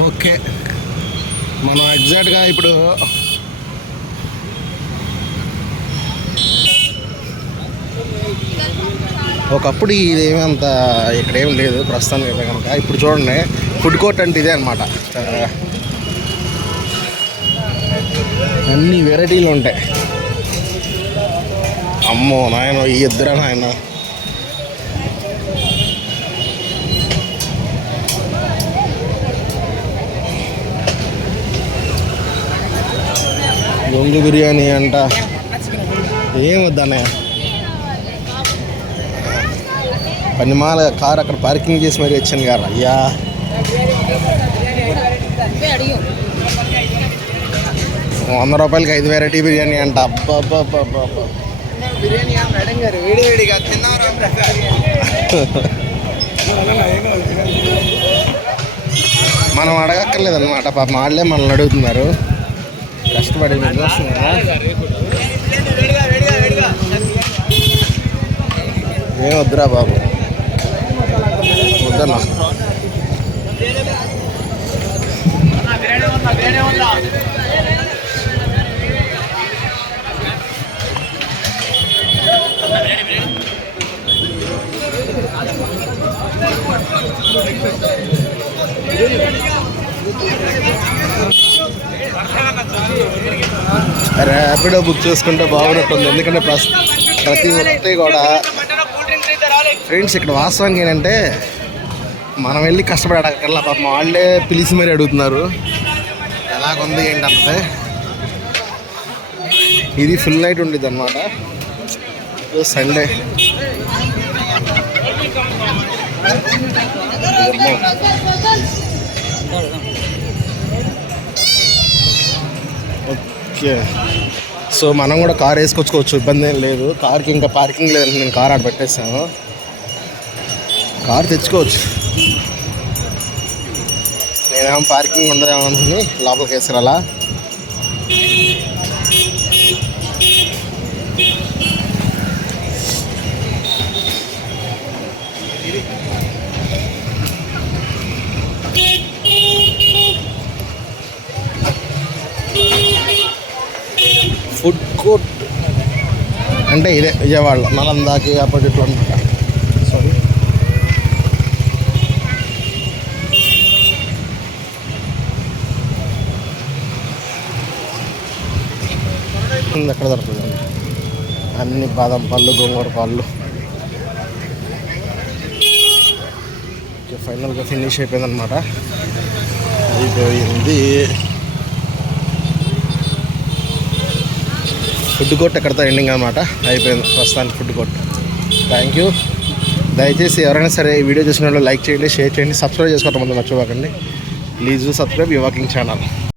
Okay, మనం ఎగ్జాక్ట్గా ఇప్పుడు ఒకప్పుడు ఇదేమీ అంత ఇక్కడ ఏం లేదు ప్రస్తుతానికి అయితే కనుక. ఇప్పుడు చూడండి, ఫుడ్ కోర్ట్ అంటే ఇదే అనమాట. అన్ని వెరైటీలు ఉంటాయి. అమ్మో నాయన, ఈ ఇద్దరా నాయన. గొంగు బిర్యానీ అంట, ఏం వద్దన్నయ్య. పనిమాల కారు అక్కడ పార్కింగ్ చేసి మరీ వచ్చాను కదా అయ్యా. ₹100కి 5 వెరైటీ బిర్యానీ అంట. అబ్బా బిర్యానీ మేడం గారు వేడివేడిగా తిన్నారా? మనం అడగక్కర్లేదన్నమాట, పాపం వాళ్ళే మనల్ని అడుగుతున్నారు. కష్టపడి ఏం వద్దురా బాబు, వద్దన్నా. ర్యాపిడో బుక్ చేసుకుంటే బాగుంటుంది, ఎందుకంటే ప్రతి ఒక్కటి కూడా ఫ్రెండ్స్ ఇక్కడ వాస్తవంగా ఏంటంటే మనం వెళ్ళి కష్టపడి అడగక్కర్లా, పాపం వాళ్ళే పిలిచి మరీ అడుగుతున్నారు ఎలాగుంది ఏంటంటే. ఇది ఫుల్ నైట్ ఉంటుంది అన్నమాట. Sunday okay. సో మనం కూడా కార్ వేసుకొచ్చుకోవచ్చు, ఇబ్బంది ఏం లేదు. కార్కి ఇంకా పార్కింగ్ లేదంటే నేను కార్ ఆడ పెట్టేసాను. కార్ తెచ్చుకోవచ్చు. నేనేమో పార్కింగ్ ఉండదేమో అనుకుని లోపలికి వేసారు అలా. ఫుడ్ కోర్ట్ అంటే ఇదే విజయవాడలో నలందాకి ఆపోజిట్లో అనమాట. సారీ, ఎక్కడ దొరుకుతుంది అన్ని బాదం పళ్ళు, గోంగూర పళ్ళు. ఫైనల్గా ఫినిష్ అయిపోయిందనమాట. అయిపోయింది. ఫుడ్ కోర్ట్ ఎక్కడితో ఎండింగ్ అనమాట. అయిపోయింది ప్రస్తుతానికి ఫుడ్ కోర్ట్. Thank you. దయచేసి ఎవరైనా సరే ఈ వీడియో చూసిన వాళ్ళు లైక్ చేయండి, షేర్ చేయండి, సబ్స్క్రైబ్ చేసుకోవడం ముందు మర్చిపోకండి. Please subscribe your walking channel.